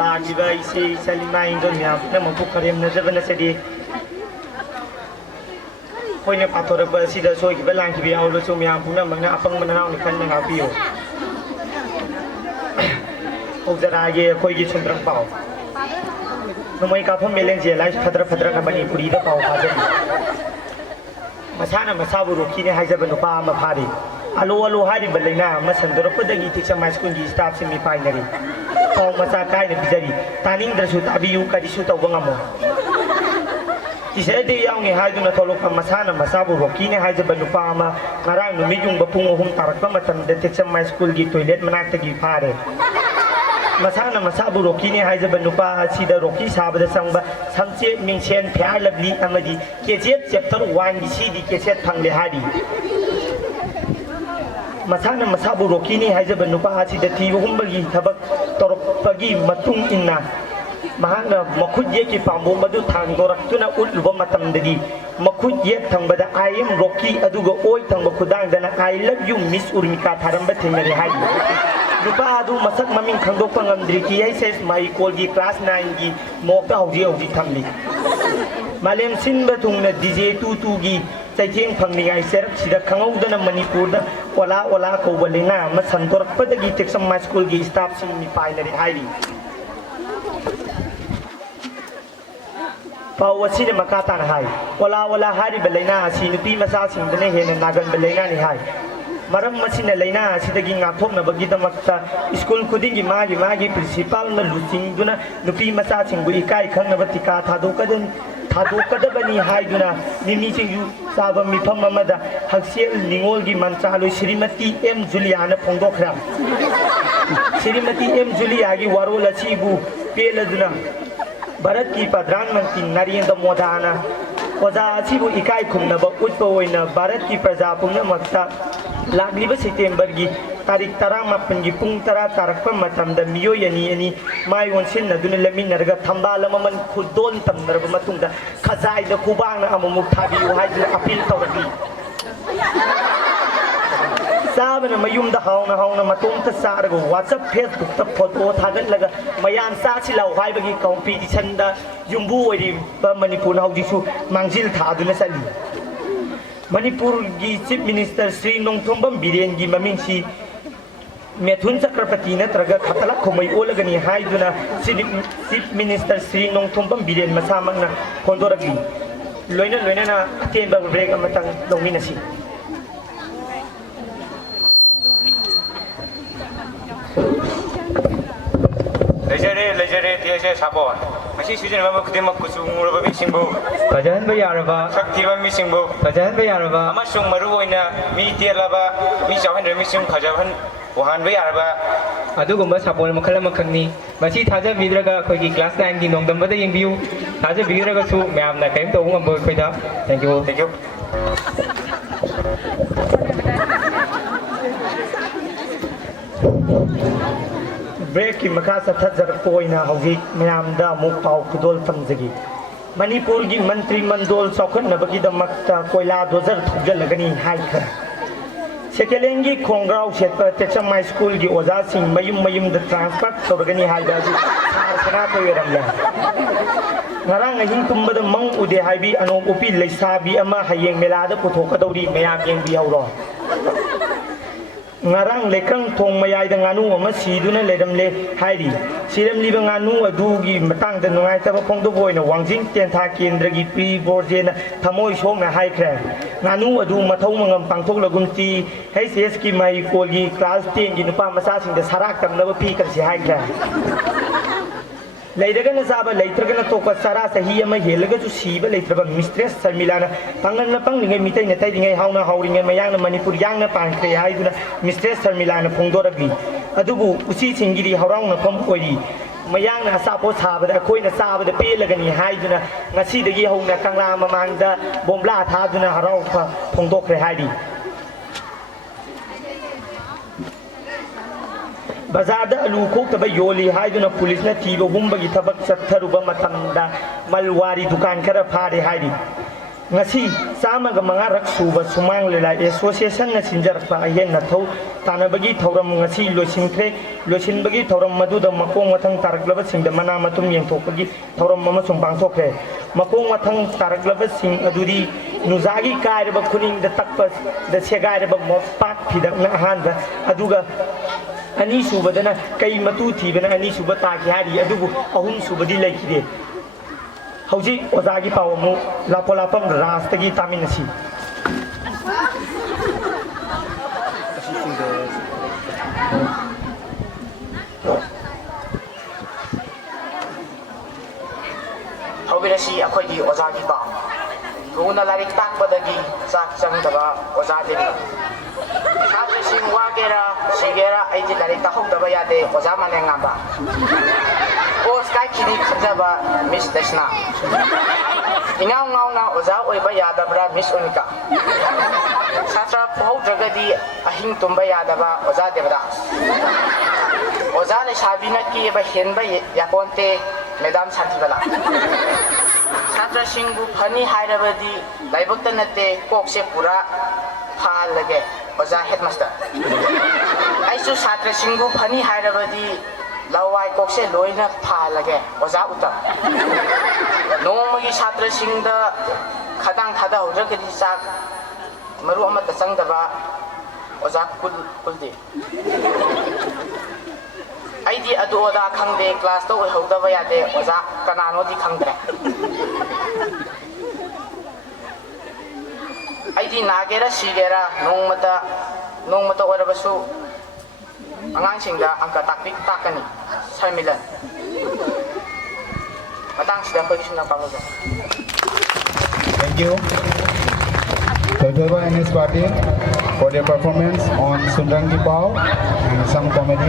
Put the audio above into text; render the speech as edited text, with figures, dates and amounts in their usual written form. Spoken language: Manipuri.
ꯂꯥꯛꯂꯤꯕ ꯏꯆꯦ ꯏꯆꯥ ꯏꯅꯥꯎ ꯃꯌꯥꯝ ꯄꯨꯝꯅꯃꯛꯄꯨ ꯀꯔꯦꯝꯅꯖꯕ ꯅꯠꯆꯗꯦ ꯑꯩꯈꯣꯏꯅ ꯄꯥꯊꯣꯔꯛꯄ ꯑꯁꯤꯗ ꯁꯣꯏꯈꯤꯕ ꯂꯥꯟꯈꯤꯕ ꯌꯥꯎꯔꯕꯁꯨ ꯃꯌꯥꯝ ꯄꯨꯝꯅꯃꯛꯅ ꯑꯄꯪꯕ ꯅꯅꯥꯎꯅ ꯈꯟꯅ ꯉꯥꯛꯄꯤꯌꯨ ꯍꯧꯖꯔꯛꯑꯒꯦ ꯑꯩꯈꯣꯏꯒꯤ ꯁꯨꯝꯗ꯭ꯔꯪ ꯄꯥꯎ ꯅꯣꯡꯃꯩ ꯀꯥꯞꯐꯝ ꯃꯦꯂꯦꯟꯖꯦꯜ ꯍꯥꯏ ꯐꯗ꯭ꯔꯛꯅ ꯃꯅꯤꯄꯨꯔꯤꯗ ꯄꯥꯎ ꯐꯥꯖꯔꯤ ꯃꯁꯥꯅ ꯃꯁꯥꯕꯨ ꯔꯣꯀꯤꯅꯤ ꯍꯥꯏꯖꯕ ꯅꯨꯄꯥ ꯑꯃ ꯐꯥꯔꯤ ꯑꯂꯣ ꯑꯂꯣ ꯍꯥꯏꯔꯤꯕ ꯂꯩꯅꯥ ꯑꯃ ꯁꯟꯗꯣꯔꯛꯄꯗꯒꯤ ꯇꯤꯆꯝ ꯍꯥꯏ ꯁ꯭ꯀꯨꯜꯒꯤ ꯁ꯭ꯇꯥꯐꯁꯤꯡ ꯃꯤꯄꯥꯏꯅꯔꯤ ꯄꯥꯎ ꯃꯆꯥ ꯀꯥꯏꯅ ꯄꯤꯖꯔꯤ ꯇꯥꯅꯤꯡꯗ꯭ꯔꯁꯨ ꯇꯥꯕꯤꯌꯨ ꯀꯔꯤꯁꯨ ꯇꯧꯕ ꯉꯝꯃꯣꯏ ꯇꯤꯆꯔꯗꯤ ꯌꯥꯎꯅꯤ ꯍꯥꯏꯗꯨꯅ ꯊꯣꯛꯂꯛꯄ ꯃꯁꯥꯅ ꯃꯁꯥꯕꯨ ꯔꯣꯀꯤꯅꯤ ꯍꯥꯏꯖꯕ ꯅꯨꯄꯥ ꯑꯃ ꯉꯔꯥꯡ ꯅꯨꯃꯤꯠ ꯌꯨꯡꯕ ꯄꯨꯡ 3 ꯇꯥꯔꯛꯄ ꯃꯇꯝꯗ ꯇꯤꯆꯝ ꯍꯥꯏ ꯁ꯭ꯀꯨꯜꯒꯤ ꯇꯣꯏꯂꯦꯠ ꯃꯅꯥꯛꯇꯒꯤ ꯐꯥꯔꯦ ꯃꯁꯥꯅ ꯃꯁꯥꯕꯨ ꯔꯣꯀꯤꯅꯤ ꯍꯥꯏꯖꯕ ꯅꯨꯄꯥ ꯑꯁꯤꯗ ꯔꯣꯀꯤ ꯁꯥꯕꯗ ꯆꯪꯕ ꯁꯝꯆꯦꯠ ꯃꯤꯡꯁꯦꯟ ꯐꯤꯌꯥꯔ ꯂꯚꯂꯤ ꯑꯃꯗꯤ KGF ꯆꯦꯞꯇꯔ 1ꯒꯤ CD ꯀꯦꯁꯦꯠ ꯐꯪꯂꯦ ꯍꯥꯏꯔꯤ ꯃꯁꯥꯅ ꯃꯁꯥꯕꯨ ꯔꯣꯀꯤꯅꯤ ꯍꯥꯏꯖꯕ ꯅꯨꯄꯥ ꯑꯁꯤꯗ ꯊꯤꯕ ꯍꯨꯝꯕꯒꯤ ꯊꯕꯛ ꯇꯧꯔꯛꯄꯒꯤ ꯃꯇꯨꯡ ꯏꯟꯅ ꯃꯍꯥꯛꯅ ꯃꯈꯨꯠ ꯌꯦꯠꯀꯤ ꯄꯥꯝꯕꯣꯝ ꯑꯗꯨ ꯊꯥꯡꯗꯣꯔꯛꯇꯨꯅ ꯎꯠꯂꯨꯕ ꯃꯇꯝꯗꯗꯤ ꯃꯈꯨꯠ ꯌꯦꯠ ꯊꯪꯕꯗ I am Rocky ꯑꯗꯨꯒ ꯑꯣꯏ ꯊꯪꯕ ꯈꯨꯗꯥꯡꯗꯅ I love you Miss Urmika ꯊꯥꯔꯝꯕ ꯊꯦꯡꯅꯔꯦ ꯍꯥꯏꯔꯤ ꯅꯨꯄꯥ ꯑꯗꯨ ꯃꯁꯛ ꯃꯃꯤꯡ ꯈꯪꯗꯣꯛꯄ ꯉꯝꯗ꯭ꯔꯤ THS ꯃꯍꯩꯀꯣꯜꯒꯤ ꯀ꯭ꯂꯥꯁ 9ꯒꯤ ꯃꯣꯛꯇ ꯍꯧꯖꯤꯛ ꯊꯝꯂꯤ ꯃꯥꯂꯦꯝ ꯁꯤꯟꯕ ꯊꯨꯡꯅ DJ 22ꯒꯤ ꯆꯩꯊꯦꯡ ꯐꯪꯂꯤꯉꯩ ꯆꯩꯔꯛꯁꯤꯗ ꯈꯪꯍꯧꯗꯅ ꯃꯅꯤꯄꯨꯔꯗ ꯑꯣꯂꯥ ꯀꯧꯕ ꯂꯩꯅꯥ ꯑꯃ ꯁꯟꯗꯣꯔꯛꯄꯗꯒꯤ ꯇꯦꯛꯁꯝ ꯍꯥꯏ ꯁ꯭ꯀꯨꯜꯒꯤ ꯁ꯭ꯇꯥꯐꯁꯤꯡ ꯃꯤꯄꯥꯏꯅꯔꯦ ꯍꯥꯏꯔꯤ ꯄꯥꯎ ꯑꯁꯤꯅ ꯃꯈꯥ ꯇꯥꯅ ꯍꯥꯏ ꯑꯣꯂꯥ ꯍꯥꯏꯔꯤꯕ ꯂꯩꯅꯥ ꯑꯁꯤ ꯅꯨꯄꯤ ꯃꯆꯥꯁꯤꯡꯗꯅ ꯍꯦꯟꯅ ꯅꯥꯒꯟꯕ ꯂꯩꯅꯥꯅꯤ ꯍꯥꯏ ꯃꯔꯝ ꯑꯁꯤꯅ ꯂꯩꯅꯥ ꯑꯁꯤꯗꯒꯤ ꯉꯥꯛꯊꯣꯛꯅꯕꯒꯤꯗꯃꯛꯇ ꯁ꯭ꯀꯨꯜ ꯈꯨꯗꯤꯡꯒꯤ मागी प्रिंसिपालना लुचिंगदुना नुपी मचासिंगबु इकाई खंगनब टिका थादोकदबनी हाइदुना निमिसिंगु चाबा मिफम अमदा हक्सेल निंगोलगी मंचालोई श्रीमती एम जुलियाना फोंदोखरा श्रीमती एम जुलियागी वारोल असिबु पेलदुना भारत की प्रधानमंत्री नरेंद्र मोदी ओजा असिबु इकाई खुमनब उट्पा ओइना भारत की प्रजा पुनमक्ता लागिब सितंबर की तारीख 18 की पुंग 10 तारकप मतमदा मियोय अनि माय ओनसिनदुना लमिनरगा थंबाल ममन खुदोन तमनरब मतुंगदा खजाइदा खुबांगना अममुक थाबियु हाइदु अपील तवरबी साबना मयुमदा हाउना मतोंता सारगा WhatsApp Facebook ता फोटो थागनलगा मयाम सासिलाउ हाइबगी कॉम्पिटिशन दा युम्बु ओइरिबा मणिपुर हौजिसु मांजिल थादुना चली मणिपुर की चीफ मिनिस्टर श्री नोंथोंबम बिरेन की ममिंगसी मेथुन चक्रवर्ती नत्रगा खतला खोमै ओलगनी हाइदुना चीफ मिनिस्टर श्री नोंथोंबम बिरेन मसामंगना फोंदोरगी लोइना अतेंबा ब्रेक अमतंग लौमिनसी लेजरे देशे साबोन मसी सीजन मा खुदिमक कुसुंगुरबा मिसिंबु फजहनबा यारबा शक्तिबा मिसिंबु फजहनबा यारबा अमसुंग मरु ओइना मी तेलबा मी चावहन मिसिंग फजहन वहानबा यारबा अदुगुंबा साबोन मखल मखंगनी मसी थाजा बिद्रगा अखोइगी क्लास 9 की नोंदमबदा यंबियु थाजा बिद्रगासु मैमना कयम तौबु ngambो अखोइदा थैंक यू ब्रेक की मखा सथजरपोइना हौजिक मयामदा अमुक पाउ खुदोल तमजगी मणिपुर की मंत्री मंडल चौखनबगीदमक्ता कोयला दोजर थुगलगनी हाइखर सेकेलेंगी खोंग्राउ सेट टेक्सम हाई स्कूल की ओजा सिंह मयुम द ट्रांसफर तौरगनी हाइबाजी सारसना तोयरमला ngarang ahing tumbada mang ude haibi anong upi leisabi ama hayeng melada puthokadori mayam yengbi hauro ngarang lekang thong mayai da nganu ama siduna ledamle hairi siramliba nganu adugi matang da nungai taba phongdo boina wangjing tentha kendragi pri borjena thamoi songna haikre nganu adu mathau mangam pangthok lagumti HSS ki mai kolgi class 10 gi nupa masa sing da sarak tamnaba pi kan si haikre लेदगन जाबा लेत्रगन तोका सारा सही अमा हेलगजु सीबा लेत्रबा मिस्ट्रेस शर्मिलाना पंगन पंगलिंगे मितै नतै दिंगे हाउना हाउरिंगे मयांगना मणिपुर यांगना पांखरे हाइदुना मिस्ट्रेस शर्मिलाना फोंदोरगली अदुबु उसी सिंगिरी हराउना फम ओइरी मयांगना असापो साबदा अखोइना साबदा पेलगनी हाइदुना ngasiदगी हौना कांगला ममांगदा बोमला थादुना हराउफा फोंदोखरे हाइदी बाजार अलू खोक्तब योली हाइदुना पुलिसना थीब हुंबगी थबक चत्थरुबा मतमदा मलवारी दुकान खरा फारे हाइदी ngasi sama ga mangarak suba sumang lela association na sinjarakpa ayen na thau tanabagi thoram ngasi losinkhre losinbagi thoram maduda makong mathang taraklaba singda mana matum yengthokpagi thoram amasung pangthokre makong mathang taraklaba sing aduri nuzagi kairaba khuning da takpa da segairaba mopak phidak na hanba aduga ani subadana kai matu thibana ani suba ta ki hari adubu ahum subadi laikide hauji ozagi paw mu lapolapam rastagi taminasi hobirasi akhoi ozagi paw guna larik takpadagi sak changdaba ozadiri satrasing wagera sigera aiji larik takhokdaba yade oza mane ngamba Post kai kini khajaba Miss Dashna Ingaw ngaw na oza oiba yadabra Miss Unika Satra pohaudragadi ahing tumba yadaba oza Devdas Oza le sabina ki eba henba yaponte Madam Santibala Satra singbu phani hairabadi laibakta nate kokse pura phal lage oza headmaster Aisu satra singbu phani hairabadi lawai kokse loina phalage oza utam nongmagi chatra singda khadang thada hojagadi sak maru amata changdaba oza kuldi aidi adu oda khangde class to oi hodaba yade oza kanano di khangdre aidi nagera sigera nongmata orabasu angangsingda angka takpik takani sarmilan matang sida ko kisuna panguja Thank you Dr. NS Patil for their performance on Sundrangi Pao and some comedy